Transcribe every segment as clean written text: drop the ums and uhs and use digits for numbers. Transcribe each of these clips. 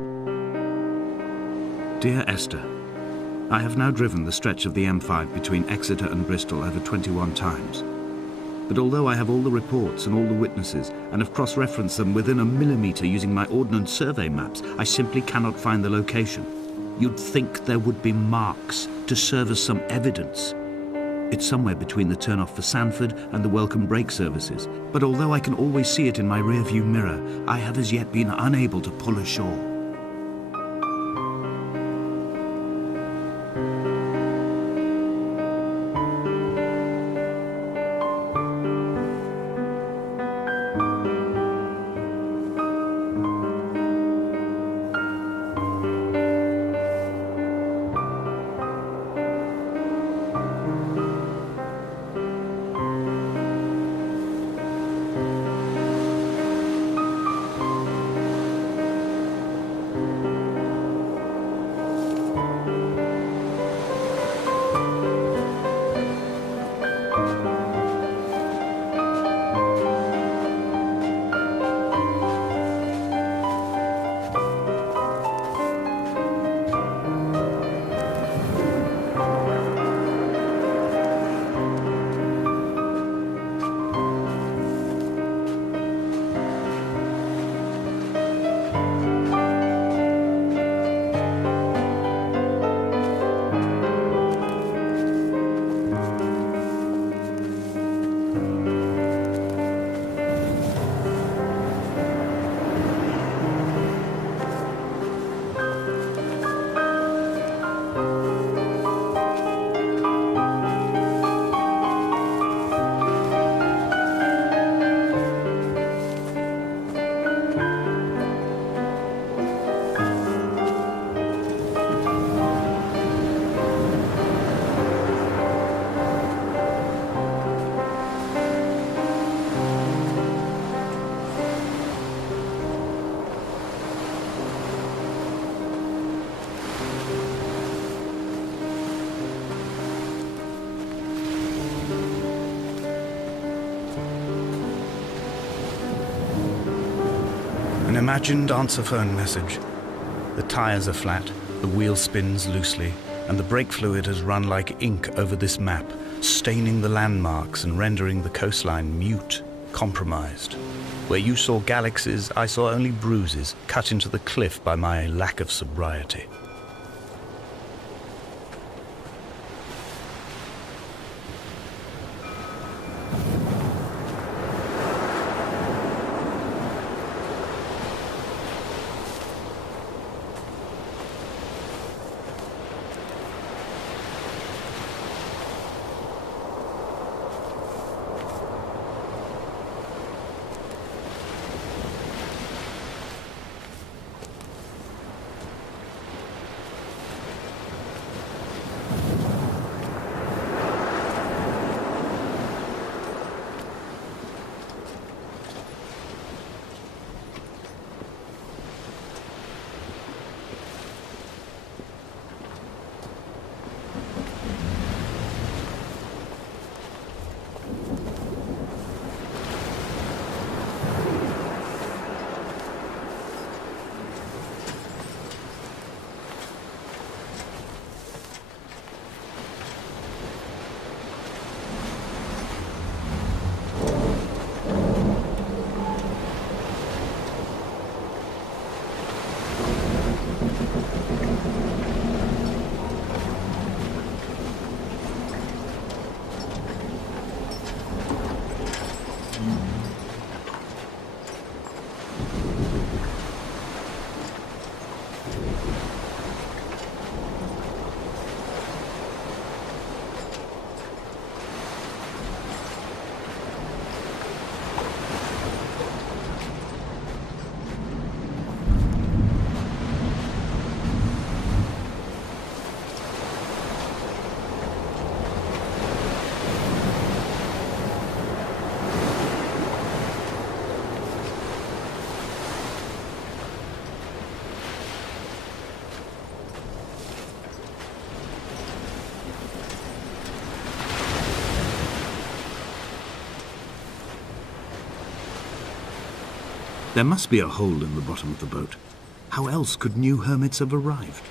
Dear Esther, I have now driven the stretch of the M5 between Exeter and Bristol over 21 times. But although I have all the reports and all the witnesses and have cross-referenced them within a millimetre using my Ordnance Survey maps, I simply cannot find the location. You'd think there would be marks to serve as some evidence. It's somewhere between the turn-off for Sanford and the welcome brake services, but although I can always see it in my rear-view mirror, I have as yet been unable to pull ashore. An imagined answer phone message. The tires are flat, the wheel spins loosely, and the brake fluid has run like ink over this map, staining the landmarks and rendering the coastline mute, compromised. Where you saw galaxies, I saw only bruises cut into the cliff by my lack of sobriety. There must be a hole in the bottom of the boat. How else could new hermits have arrived?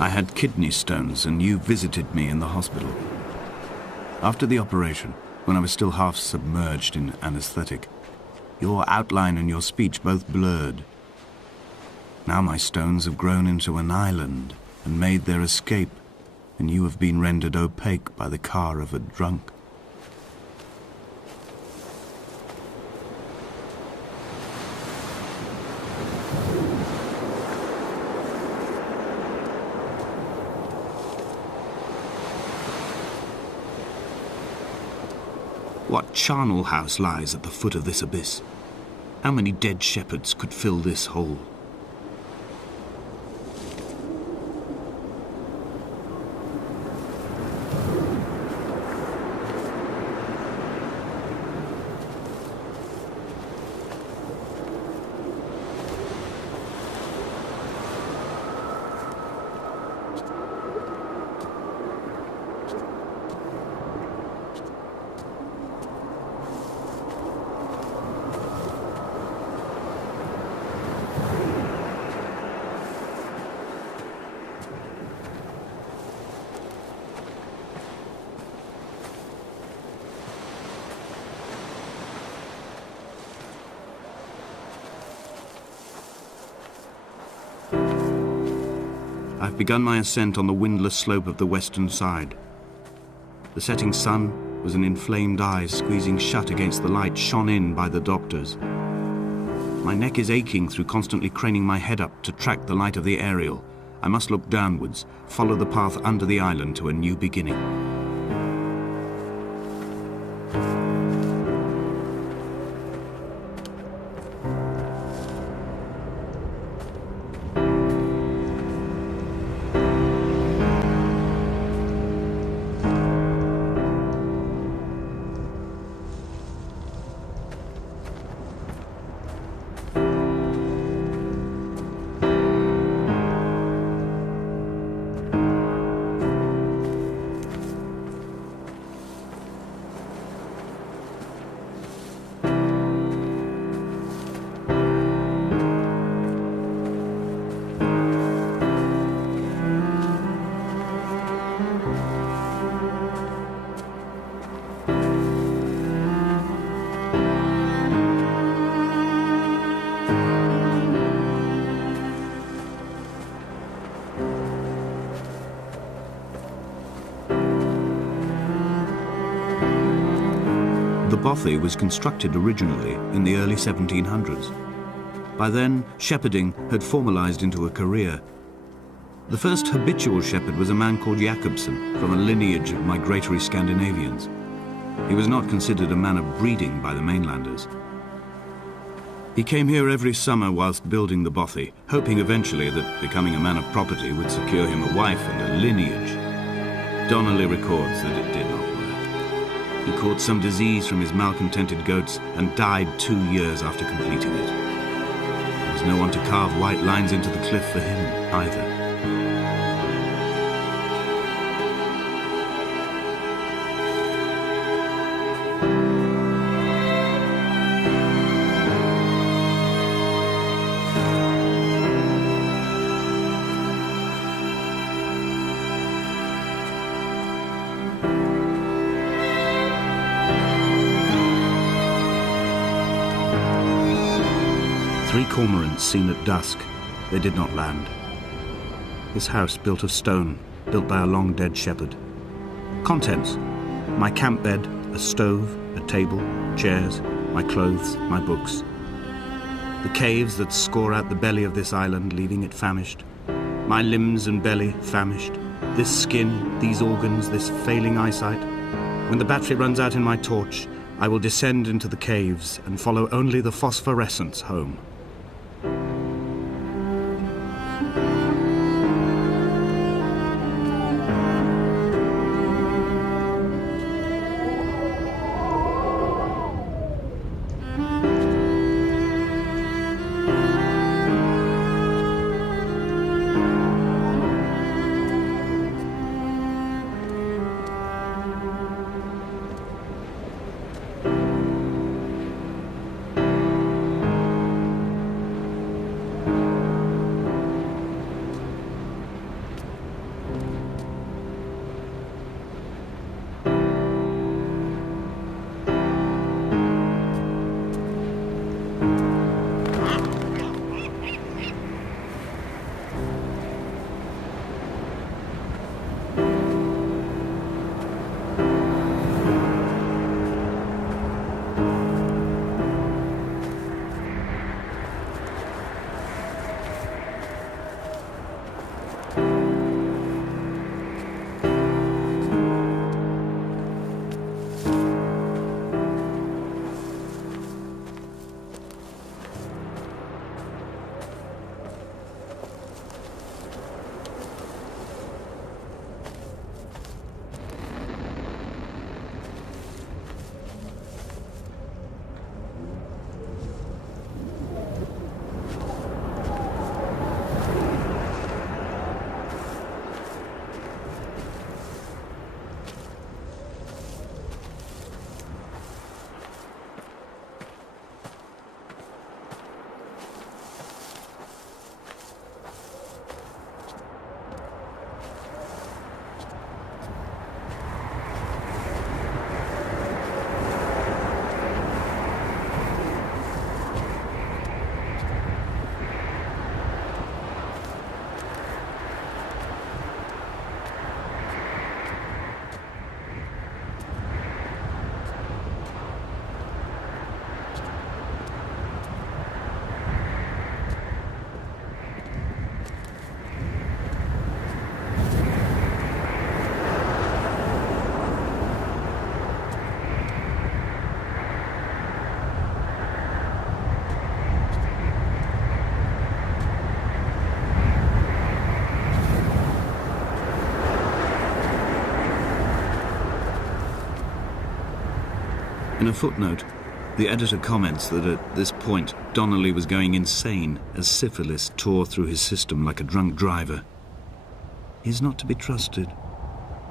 I had kidney stones, and you visited me in the hospital. After the operation, when I was still half submerged in anesthetic, your outline and your speech both blurred. Now my stones have grown into an island and made their escape, and you have been rendered opaque by the car of a drunk. What charnel house lies at the foot of this abyss? How many dead shepherds could fill this hole? I've begun my ascent on the windless slope of the western side. The setting sun was an inflamed eye squeezing shut against the light shone in by the doctors. My neck is aching through constantly craning my head up to track the light of the aerial. I must look downwards, follow the path under the island to a new beginning. The bothy was constructed originally in the early 1700s. By then, shepherding had formalized into a career. The first habitual shepherd was a man called Jakobsen, from a lineage of migratory Scandinavians. He was not considered a man of breeding by the mainlanders. He came here every summer whilst building the bothy, hoping eventually that becoming a man of property would secure him a wife and a lineage. Donnelly records that it did not work. He caught some disease from his malcontented goats and died 2 years after completing it. There was no one to carve white lines into the cliff for him either. Three cormorants seen at dusk. They did not land. This house built of stone, built by a long-dead shepherd. Contents: my camp bed, a stove, a table, chairs, my clothes, my books. the caves that score out the belly of this island, leaving it famished. My limbs and belly famished. This skin, these organs, this failing eyesight. When the battery runs out in my torch, I will descend into the caves and follow only the phosphorescence home. In a footnote, the editor comments that at this point Donnelly was going insane as syphilis tore through his system like a drunk driver. He's not to be trusted.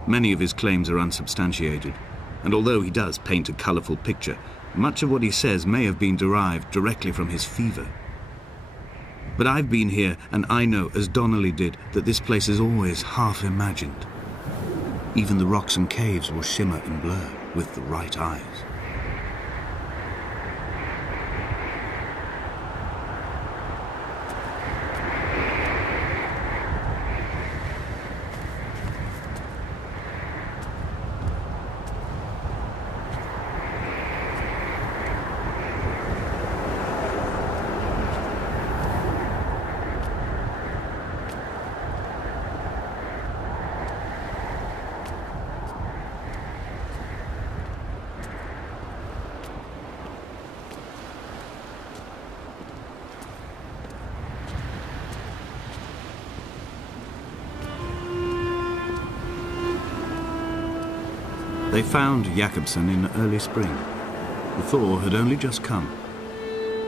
Many of his claims are unsubstantiated, and although he does paint a colourful picture, much of what he says may have been derived directly from his fever. But I've been here, and I know, as Donnelly did, that this place is always half imagined. Even the rocks and caves will shimmer and blur with the right eyes. They found Jakobsen in early spring. The thaw had only just come.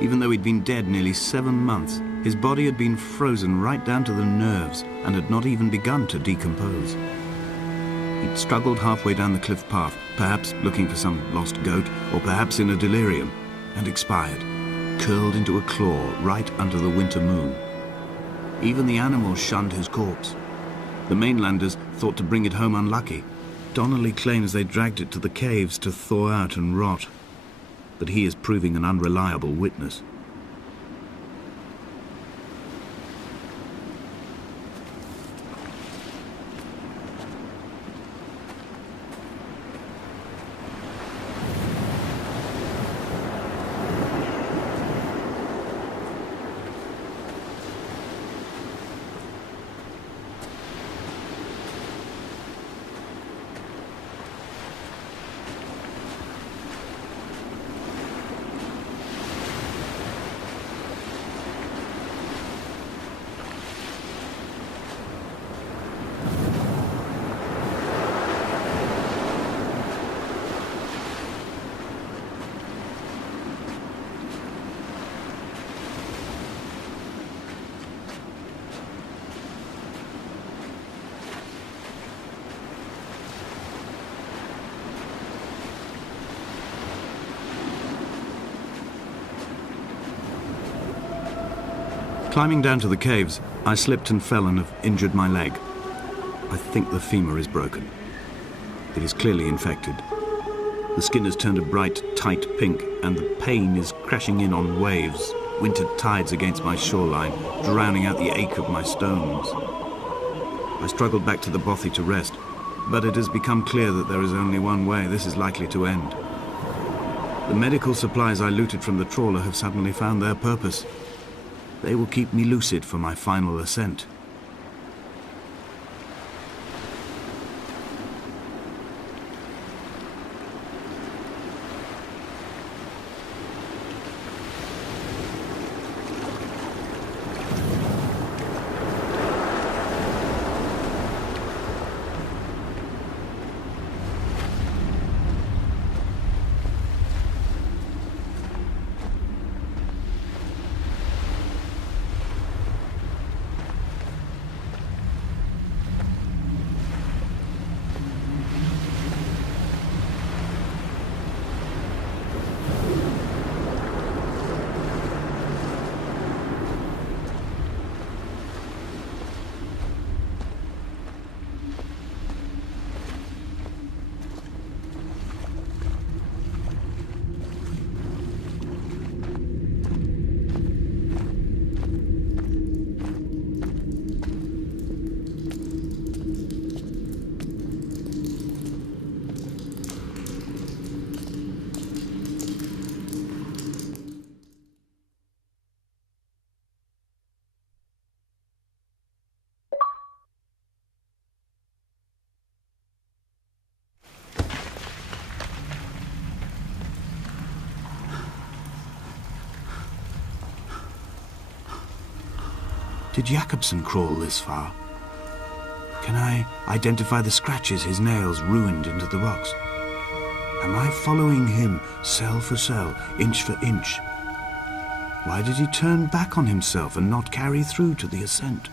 Even though he'd been dead nearly 7 months, his body had been frozen right down to the nerves and had not even begun to decompose. He'd struggled halfway down the cliff path, perhaps looking for some lost goat, or perhaps in a delirium, and expired, curled into a claw right under the winter moon. Even the animals shunned his corpse. The mainlanders thought to bring it home unlucky. Donnelly claims they dragged it to the caves to thaw out and rot, but he is proving an unreliable witness. Climbing down to the caves, I slipped and fell and have injured my leg. I think the femur is broken. It is clearly infected. The skin has turned a bright, tight pink, and the pain is crashing in on waves, winter tides against my shoreline, drowning out the ache of my stones. I struggled back to the bothy to rest, but it has become clear that there is only one way this is likely to end. The medical supplies I looted from the trawler have suddenly found their purpose. They will keep me lucid for my final ascent. Did Jakobsen crawl this far? Can I identify the scratches his nails ruined into the rocks? Am I following him cell for cell, inch for inch? Why did he turn back on himself and not carry through to the ascent?